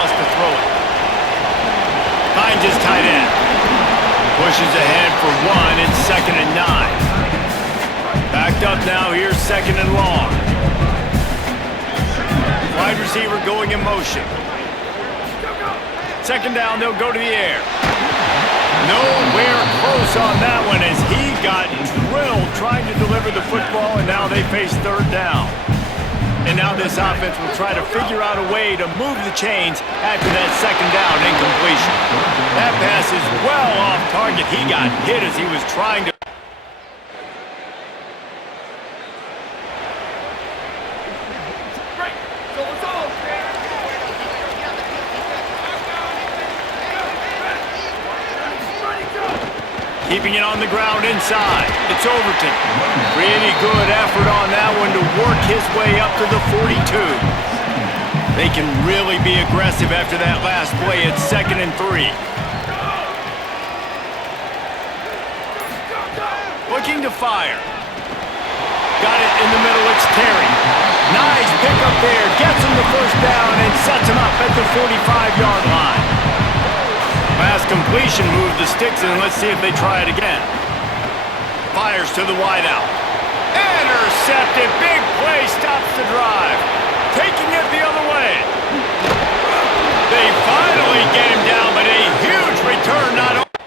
wants to throw it. Finds his tight end. Pushes ahead for one. It's 2nd and 9. Backed up now. Here's 2nd and long. Wide receiver going in motion. 2nd down. They'll go to the air. Nowhere close on that one as he got drilled trying to deliver the football, and now they face 3rd down. And now this offense will try to figure out a way to move the chains after that 2nd down incompletion. That pass is well off target. He got hit as he was trying to... Keeping it on the ground inside. It's Overton. Pretty good effort on that one to work his way up to the 42. They can really be aggressive after that last play. It's 2nd and 3. Looking to fire. Got it in the middle. It's Terry. Nice pickup there. Gets him the 1st down and sets him up at the 45-yard line. Pass completion, move the sticks, and let's see if they try it again. Fires to the wideout. Intercepted. Big play stops the drive. Taking it the other way. They finally get him down, but a huge return not only.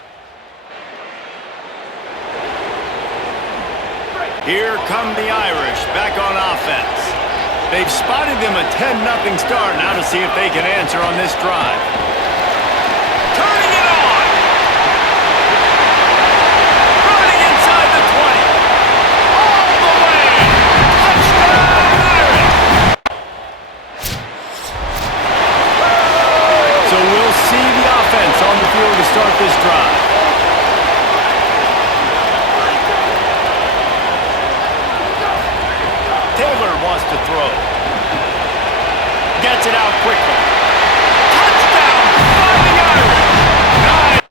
Here come the Irish back on offense. They've spotted them a 10-0 start. Now to see if they can answer on this drive. On the field to start this drive. Taylor wants to throw. Gets it out quickly. Touchdown! Fighting Irish! Nice!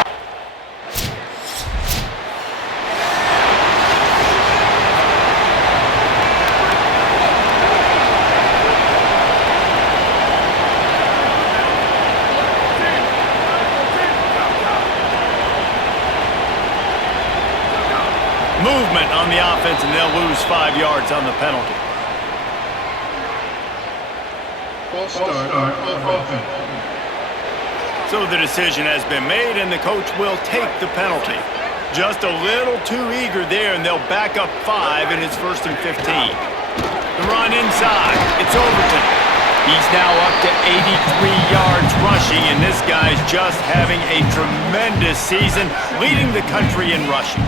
Movement on the offense, and they'll lose 5 yards on the penalty. False start on offense. So the decision has been made, and the coach will take the penalty. Just a little too eager there, and they'll back up 5, and it's 1st and 15. The run inside. It's Overton. He's now up to 83 yards rushing, and this guy's just having a tremendous season, leading the country in rushing.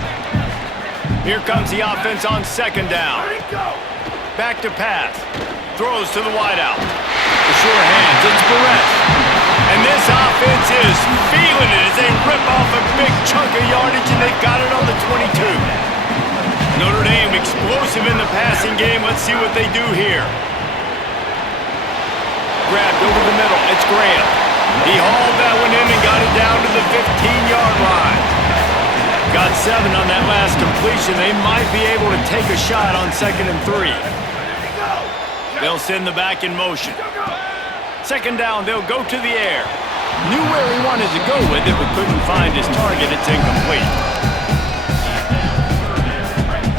Here comes the offense on 2nd down. Back to pass. Throws to the wideout. The sure hands. It's Barrett. And this offense is feeling it as they rip off a big chunk of yardage, and they got it on the 22. Notre Dame explosive in the passing game. Let's see what they do here. Grabbed over the middle. It's Graham. He hauled that one in and got it down to the 15-yard line. Got 7 on that last completion. They might be able to take a shot on 2nd and 3. They'll send the back in motion. 2nd down, they'll go to the air. Knew where he wanted to go with it, but couldn't find his target. It's incomplete.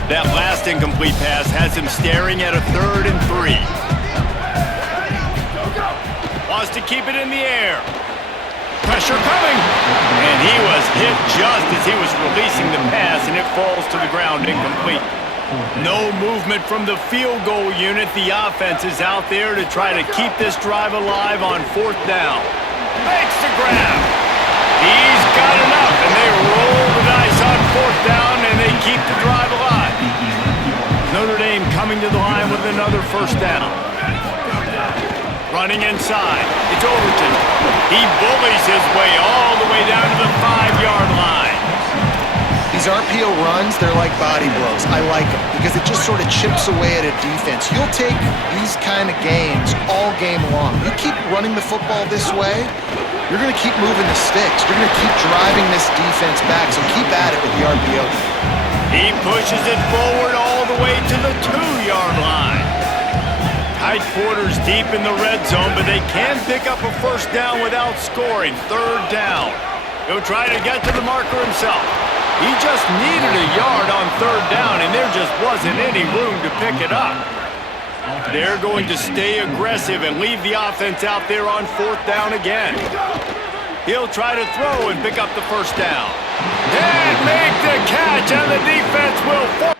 That last incomplete pass has him staring at a 3rd and 3. Wants to keep it in the air. Pressure coming, and he was hit just as he was releasing the pass, and it falls to the ground incomplete. No movement from the field goal unit. The offense is out there to try to keep this drive alive on 4th down. Makes the grab. He's got enough, and they roll the dice on 4th down, and they keep the drive alive. Notre Dame coming to the line with another 1st down. Running inside. It's Overton. He bullies his way all the way down to the 5-yard line. These RPO runs, they're like body blows. I like them because it just sort of chips away at a defense. You'll take these kind of games all game long. You keep running the football this way, you're going to keep moving the sticks. You're going to keep driving this defense back, so keep at it with the RPO. He pushes it forward all the way to the 2-yard line. right quarter's deep in the red zone, but they can pick up a first down without scoring. Third down. He'll try to get to the marker himself. He just needed a yard on third down, and there just wasn't any room to pick it up. They're going to stay aggressive and leave the offense out there on fourth down again. He'll try to throw and pick up the first down. And make the catch, and the defense will force.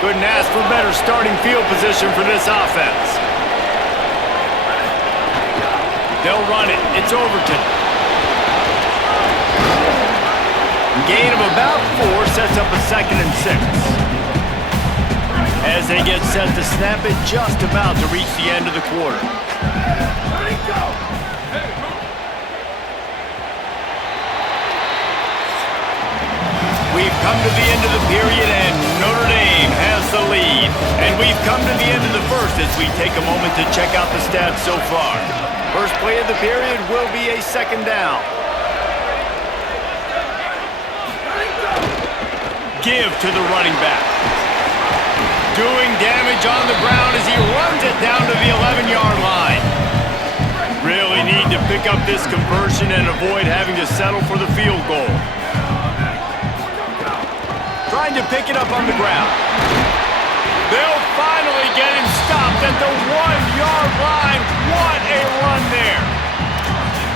Couldn't ask for better starting field position for this offense. They'll run it. It's Overton. Gain of about 4 sets up a 2nd and 6. As they get set to snap it, just about to reach the end of the quarter. We've come to the end of the period, and Notre Dame has the lead. And we've come to the end of the first as we take a moment to check out the stats so far. First play of the period will be a 2nd down. Give to the running back. Doing damage on the ground as he runs it down to the 11-yard line. Really need to pick up this conversion and avoid having to settle for the field goal. Trying to pick it up on the ground. They'll finally get him stopped at the 1-yard line. What a run there.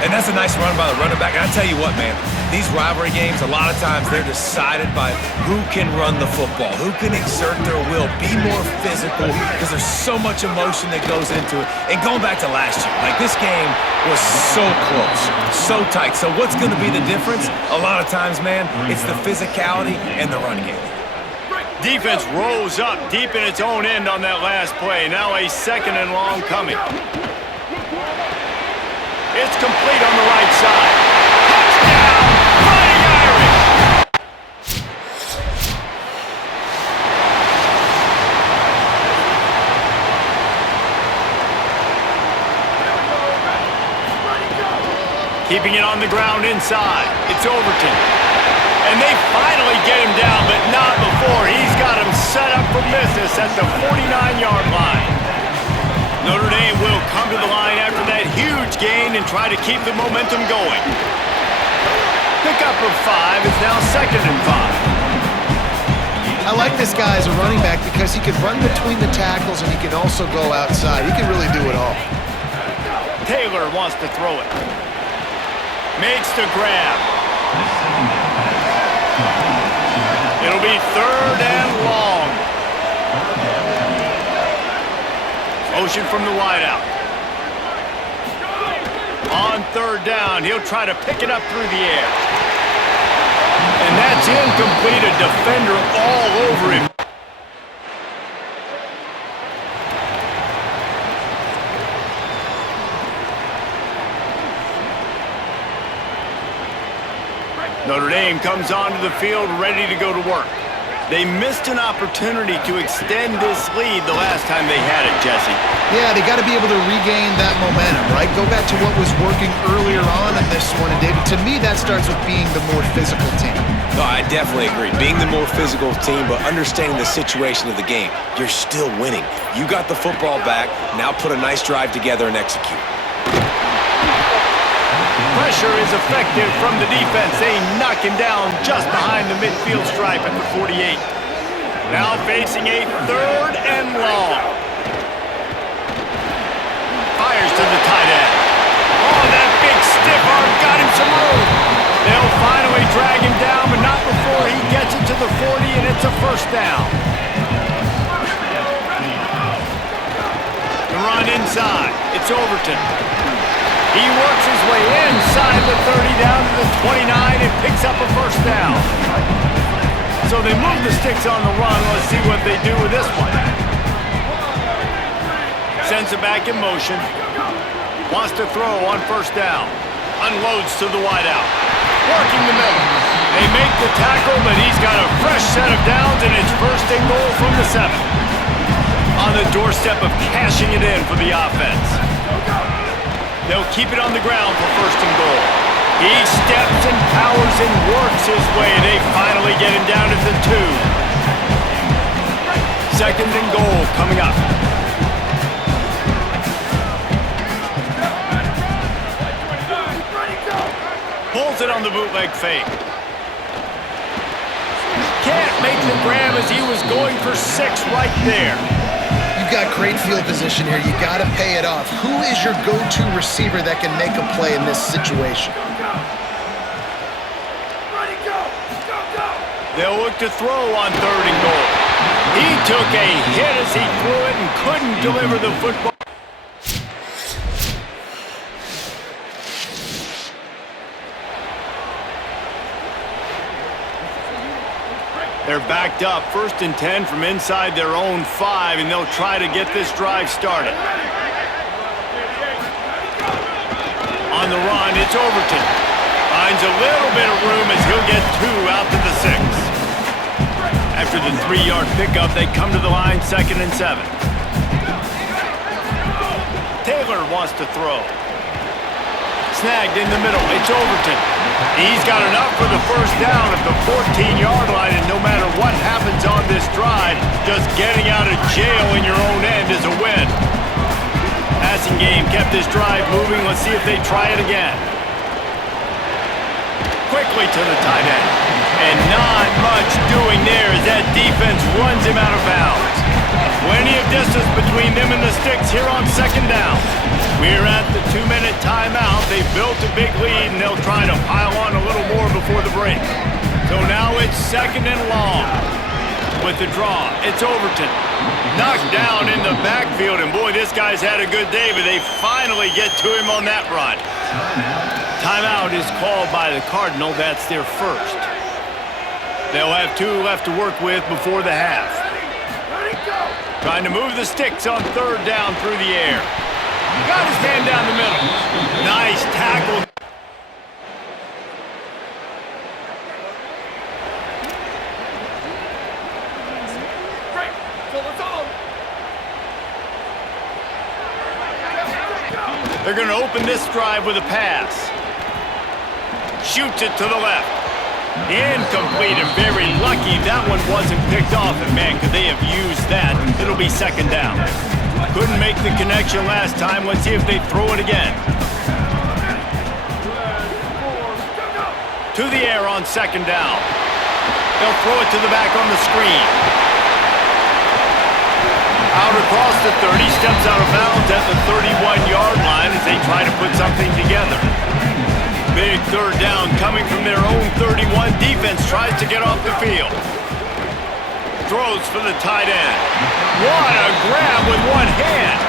And that's a nice run by the running back. And I tell you what, man, these rivalry games, a lot of times they're decided by who can run the football, who can exert their will, be more physical, because there's so much emotion that goes into it. And going back to last year, like this game was so close, so tight. So what's going to be the difference? A lot of times, man, it's the physicality and the run game. Defense rose up deep in its own end on that last play. Now a 2nd and long coming. It's complete on the right side. Touchdown, Fighting Irish! Keeping it on the ground inside. It's Overton. And they finally get him down, but not before. He's got him set up for business at the 49-yard line. Notre Dame will come to the line after that huge gain and try to keep the momentum going. Pickup of 5 is now 2nd and 5. I like this guy as a running back because he can run between the tackles and he can also go outside. He can really do it all. Taylor wants to throw it. Makes the grab. It'll be 3rd and long. Motion from the wideout. On 3rd down, he'll try to pick it up through the air. And that's incomplete. A defender all over him. Notre Dame comes onto the field ready to go to work. They missed an opportunity to extend this lead the last time they had it, Jesse. Yeah, they got to be able to regain that momentum, right? Go back to what was working earlier on in this one. And David, to me, that starts with being the more physical team. No, I definitely agree. Being the more physical team, but understanding the situation of the game. You're still winning. You got the football back. Now put a nice drive together and execute. Pressure is effective from the defense. They knock him down just behind the midfield stripe at the 48. Now facing a 3rd and long. Fires to the tight end. Oh, that big stiff arm got him some room. They'll finally drag him down, but not before he gets it to the 40, and it's a 1st down. The run inside. It's Overton. He works his way inside the 30 down to the 29 and picks up a 1st down. So they move the sticks on the run. Let's see what they do with this one. Sends it back in motion. Wants to throw on 1st down. Unloads to the wideout. Working the middle. They make the tackle, but he's got a fresh set of downs, and it's 1st and goal from the 7. On the doorstep of cashing it in for the offense. They'll keep it on the ground for 1st and goal. He steps and powers and works his way. They finally get him down at the 2. Second and goal coming up. Pulls it on the bootleg fake. Can't make the grab as he was going for 6 right there. You've got great field position here. You got to pay it off. Who is your go-to receiver that can make a play in this situation? They'll look to throw on 3rd and goal. He took a hit as he threw it and couldn't deliver the football. They're backed up, 1st and 10 from inside their own 5, and they'll try to get this drive started. On the run, it's Overton. Finds a little bit of room as he'll get 2 out to the 6. After the 3-yard pickup, they come to the line, 2nd and 7. Taylor wants to throw. Snagged in the middle, it's Overton. He's got enough for the 1st down at the 14-yard line, and no matter what happens on this drive, just getting out of jail in your own end is a win. Passing game kept this drive moving. Let's see if they try it again. Quickly to the tight end. And not much doing there as that defense runs him out of bounds. Plenty of distance between them and the sticks here on 2nd down. We're at the 2-minute timeout. They've built a big lead, and they'll try to pile on a little more before the break. So now it's 2nd and long. With the draw, it's Overton. Knocked down in the backfield, and boy, this guy's had a good day, but they finally get to him on that run. Timeout is called by the Cardinal. That's their 1st. They'll have 2 left to work with before the half. Trying to move the sticks on 3rd down through the air. Got his man down the middle. Nice tackle. They're going to open this drive with a pass. Shoots it to the left. Incomplete, and very lucky that one wasn't picked off. And man, could they have used that. It'll be 2nd down. Couldn't make the connection last time. Let's see if they throw it again. To the air on 2nd down. They'll throw it to the back on the screen. Out across the 30, steps out of bounds at the 31-yard line as they try to put something together. Big 3rd down coming from their own 31. Defense tries to get off the field. Throws for the tight end. What a grab with one hand.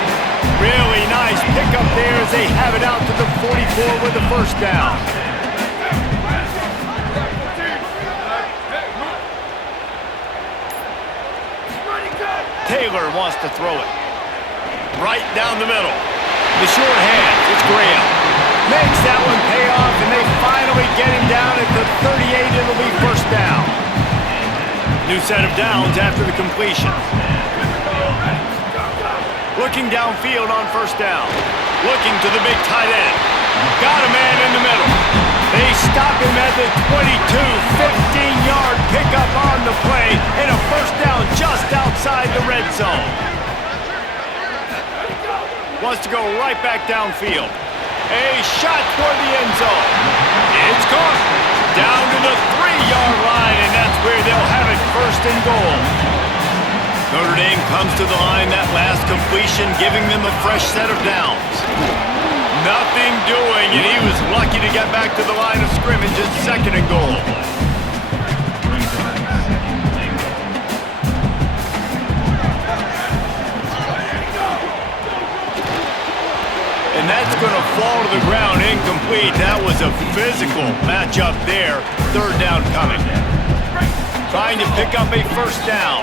Really nice pickup there as they have it out to the 44 with the 1st down. Taylor wants to throw it. Right down the middle. The short hand, it's Graham. Makes that one pay off, and they finally get him down at the 38. It'll be 1st down. New set of downs after the completion. Looking downfield on 1st down. Looking to the big tight end. Got a man in the middle. They stop him at the 22. 15-yard pickup on the play, and a 1st down just outside the red zone. Wants to go right back downfield. A shot toward the end zone. It's caught. Down to the 3-yard line, and that's where they'll have it 1st and goal. Notre Dame comes to the line that last completion, giving them a fresh set of downs. Nothing doing, and he was lucky to get back to the line of scrimmage at 2nd and goal. And that's going to fall to the ground incomplete. That was a physical matchup there. 3rd down coming. Trying to pick up a 1st down.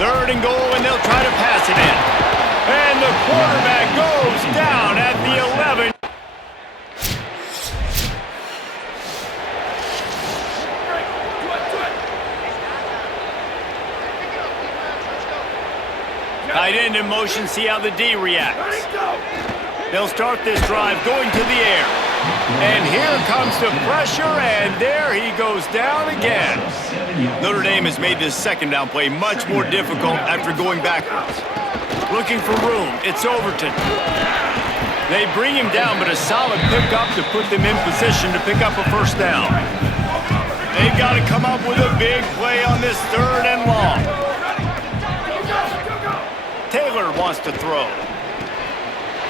3rd and goal, and they'll try to pass it in. And the quarterback goes down at the 11. Tight end in motion, see how the D reacts. They'll start this drive going to the air. And here comes the pressure, and there he goes down again. Notre Dame has made this second down play much more difficult after going backwards. Looking for room. It's Overton. They bring him down, but a solid pickup to put them in position to pick up a first down. They've got to come up with a big play on this 3rd and long. Taylor wants to throw.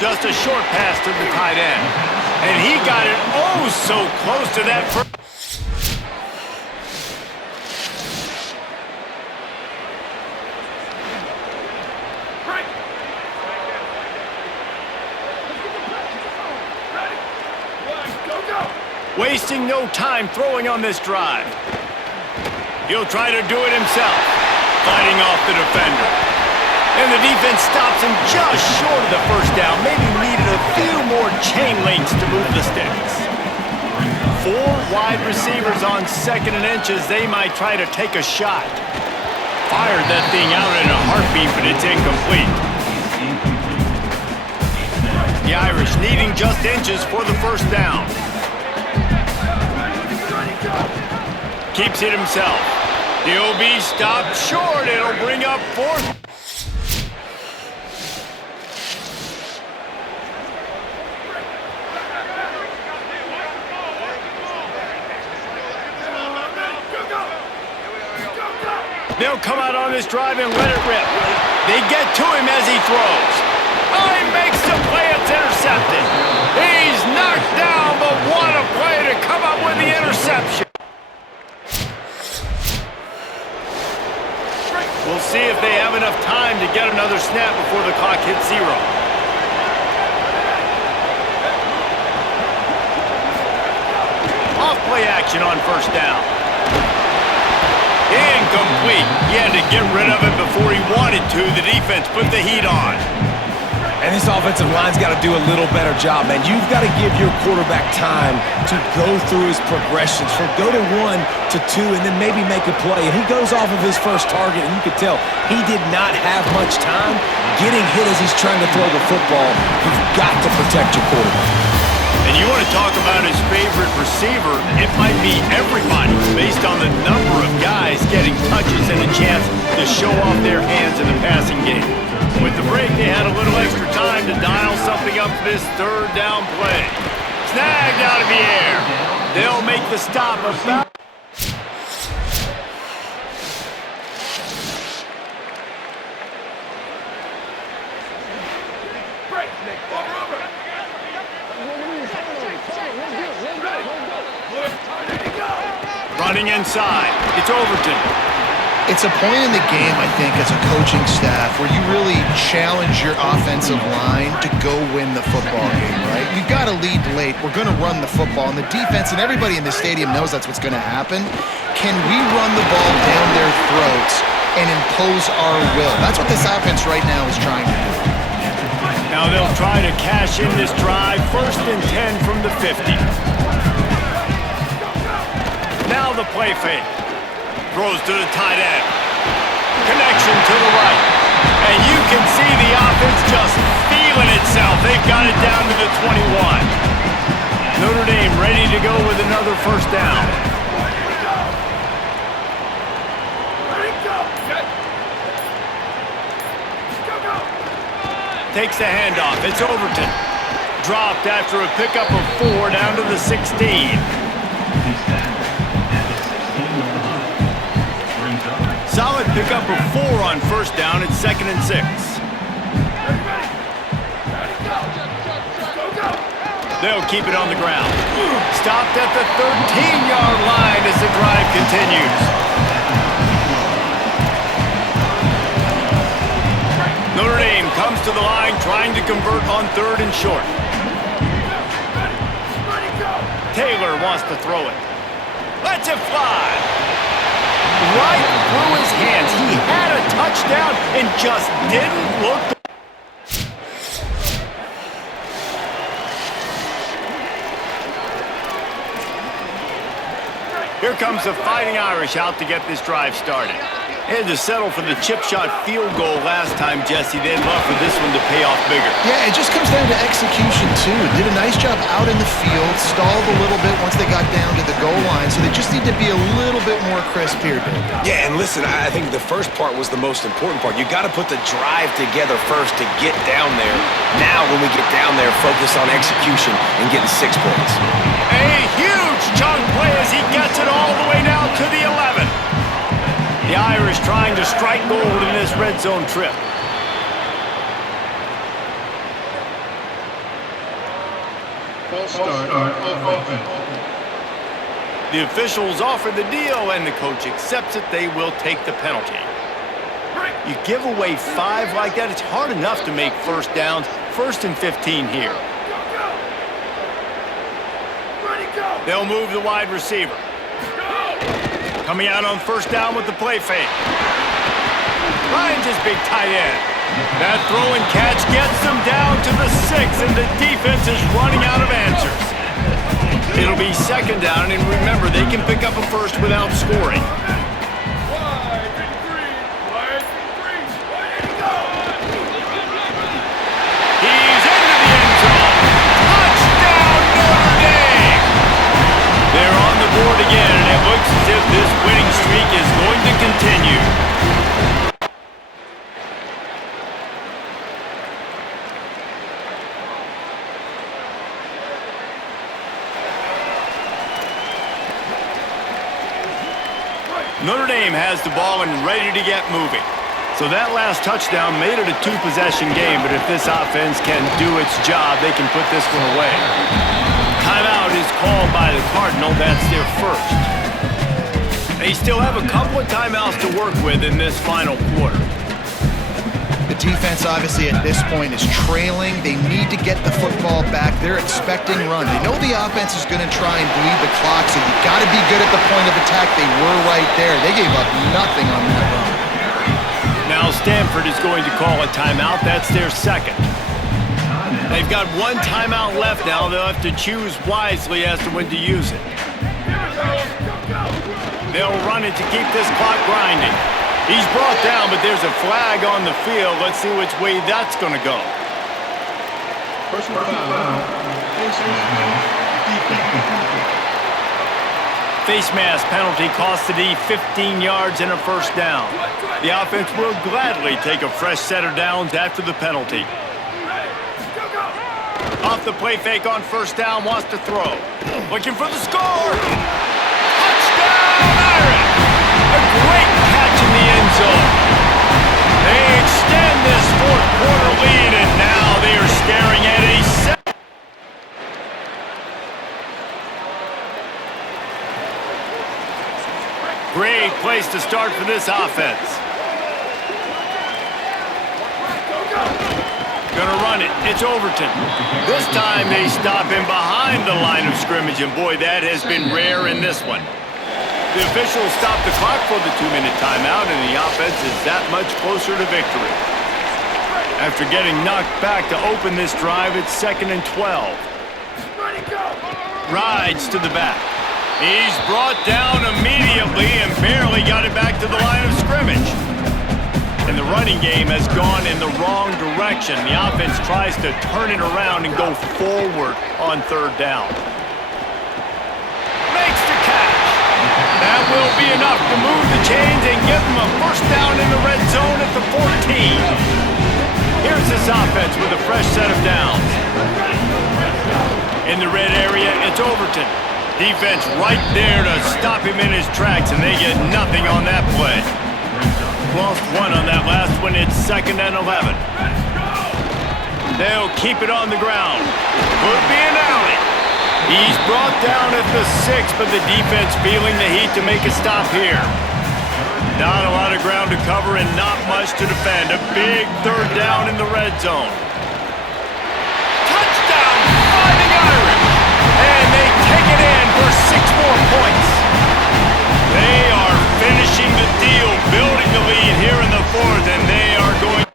Just a short pass to the tight end. And he got it oh so close to that first. Wasting no time throwing on this drive. He'll try to do it himself, fighting off the defender. And the defense stops him just short of the first down. Maybe needed a few more chain links to move the sticks. 4 wide receivers on 2nd and inches. They might try to take a shot. Fired that thing out in a heartbeat, but it's incomplete. The Irish needing just inches for the first down. Keeps it himself. He'll be stopped short. It'll bring up 4th. They'll come out on this drive and let it rip. They get to him as he throws. Oh, he makes the play. It's intercepted. He's knocked down, but what a play to come up with the interception. We'll see if they have enough time to get another snap before the clock hits 0. Off play action on first down. Incomplete. He had to get rid of it before he wanted to. The defense put the heat on. And this offensive line's got to do a little better job, man. You've got to give your quarterback time to go through his progressions from go to 1 to 2 and then maybe make a play. And he goes off of his first target, and you could tell he did not have much time getting hit as he's trying to throw the football. You've got to protect your quarterback. And you want to talk about his favorite receiver, it might be everybody based on the number of guys getting touches and a chance to show off their hands in the passing game. With the break, they had a little extra time to dial something up for this 3rd down play. Snagged out of the air. They'll make the stop about... Running inside. It's Overton. It's a point in the game, I think, as a coaching staff where you really challenge your offensive line to go win the football game, right? You've got to lead late. We're going to run the football. And the defense and everybody in the stadium knows that's what's going to happen. Can we run the ball down their throats and impose our will? That's what this offense right now is trying to do. Now they'll try to cash in this drive. 1st and 10 from the 50. Now the play fake. Throws to the tight end. Connection to the right. And you can see the offense just feeling itself. They've got it down to the 21. Notre Dame ready to go with another first down. Takes the handoff. It's Overton. Dropped after a pickup of 4 down to the 16. Solid pickup of 4 on first down. It's 2nd and 6. They'll keep it on the ground. Stopped at the 13-yard line as the drive continues. Notre Dame comes to the line trying to convert on 3rd and short. Taylor wants to throw it. Lets it fly. Right through his hands. He had a touchdown and just didn't look. Here comes the Fighting Irish out to get this drive started. Had to settle for the chip shot field goal last time, Jesse. They'd love for this one to pay off bigger. Yeah, it just comes down to execution, too. Did a nice job out in the field, stalled a little bit once they got down to the goal line, so they just need to be a little bit more crisp here, Dave. Yeah, and listen, I think the first part was the most important part. You got to put the drive together first to get down there. Now, when we get down there, focus on execution and getting 6 points. A huge chunk play as he gets it all the way down to the 11. The Irish trying to strike gold in this red zone trip. False start on offense. The officials offer the deal, and the coach accepts it. They will take the penalty. You give away 5 like that, it's hard enough to make first downs. 1st and 15 here. They'll move the wide receiver. Coming out on first down with the play fake. Ryan's his big tight end. That throw and catch gets them down to the 6, and the defense is running out of answers. It'll be 2nd down, and remember, they can pick up a first without scoring. He's into the end zone. Touchdown, Notre Dame! They're on the board again, and it looks as if this winning streak is going to continue. Notre Dame has the ball and ready to get moving. So that last touchdown made it a 2-possession game, but if this offense can do its job, they can put this one away. Timeout is called by the Cardinal. That's their first. They still have a couple of timeouts to work with in this final quarter. The defense, obviously, at this point is trailing. They need to get the football back. They're expecting run. They know the offense is going to try and bleed the clock, so you've got to be good at the point of attack. They were right there. They gave up nothing on that run. Now Stanford is going to call a timeout. That's their second. They've got 1 timeout left now. They'll have to choose wisely as to when to use it. They'll run it to keep this clock grinding. He's brought down, but there's a flag on the field. Let's see which way that's going to go. Personal foul. Face mask penalty costs the D 15 yards and a first down. The offense will gladly take a fresh set of downs after the penalty. Off the play fake on first down, wants to throw. Looking for the score. Touchdown, Irish! A great catch in the end zone. They extend this 4th quarter lead, and now they are staring at a 7. Great place to start for this offense. Gonna run it. It's Overton. This time they stop him behind the line of scrimmage, and boy, that has been rare in this one. The officials stop the clock for the 2-minute timeout, and the offense is that much closer to victory. After getting knocked back to open this drive, it's 2nd and 12. Rides to the back. He's brought down immediately and barely got it back to the line of scrimmage. And the running game has gone in the wrong direction. The offense tries to turn it around and go forward on 3rd down. Makes the catch. That will be enough to move the chains and give them a first down in the red zone at the 14. Here's this offense with a fresh set of downs. In the red area, it's Overton. Defense right there to stop him in his tracks, and they get nothing on that play. Lost 1 on that last one. It's 2nd and 11. They'll keep it on the ground. Could be an alley. He's brought down at the 6, but the defense feeling the heat to make a stop here. Not a lot of ground to cover and not much to defend. A big 3rd down in the red zone. Touchdown, Fighting Irish! And they take it in for 6 more points. They are finishing the deal, building the lead here in the 4th, and they are going.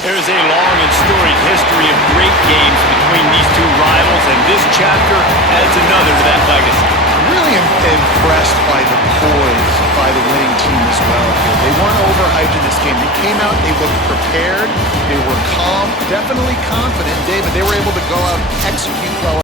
There's a long and storied history of great games between these two rivals, and this chapter adds another to that legacy. Really impressed by the poise by the winning team as well here. They weren't overhyped in this game. They came out, they looked prepared, they were calm, definitely confident. David, they were able to go out and execute well.